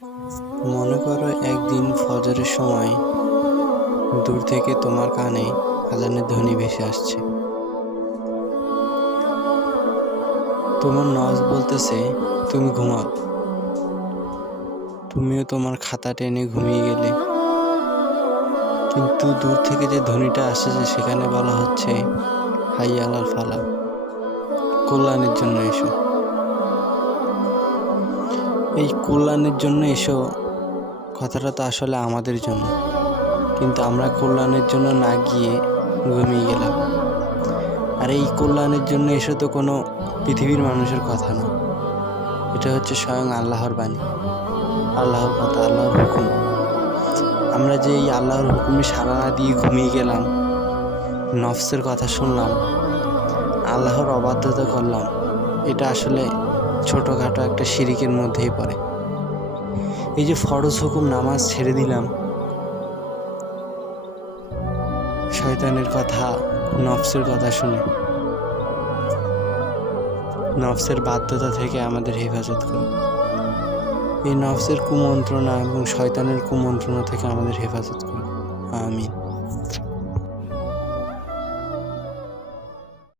মনে করো একদিন ফজরের সময় দূর থেকে তোমার কানে আজানের ধ্বনি ভেসে আসছে। তোমার নফস বলতেছে তুমি ঘুমাও। তুমিও তোমার খাতা টেনে ঘুমিয়ে গেলে, কিন্তু দূর থেকে যে ধ্বনিটা আসছে সেখানে বলা হচ্ছে হাইয়া আলাল ফালাহ, কল্যাণের জন্য এসো। এই কল্যাণের জন্য এসো কথাটা তো আসলে আমাদের জন্য, কিন্তু আমরা কল্যাণের জন্য না গিয়ে ঘুমিয়ে গেলাম। আর এই কল্যাণের জন্য এসো তো কোনো পৃথিবীর মানুষের কথা না, এটা হচ্ছে স্বয়ং আল্লাহর বাণী, আল্লাহর কথা, আল্লাহর হুকুম। আমরা যে এই আল্লাহর হুকুমে সাড়া না দিয়ে ঘুমিয়ে গেলাম, নফসের কথা শুনলাম, আল্লাহর অবাধ্যতা করলাম, এটা আসলে ছোটোখাটো একটা শিরিকের মধ্যেই পড়ে। এই যে ফরজ হুকুম নামাজ ছেড়ে দিলাম শয়তানের কথা, নফসের কথা শুনে, নফসের বাধ্যতা থেকে আমাদের হেফাজত করুন। এই নফসের কুমন্ত্রণা এবং শয়তানের কুমন্ত্রণা থেকে আমাদের হেফাজত করুন। আমিন।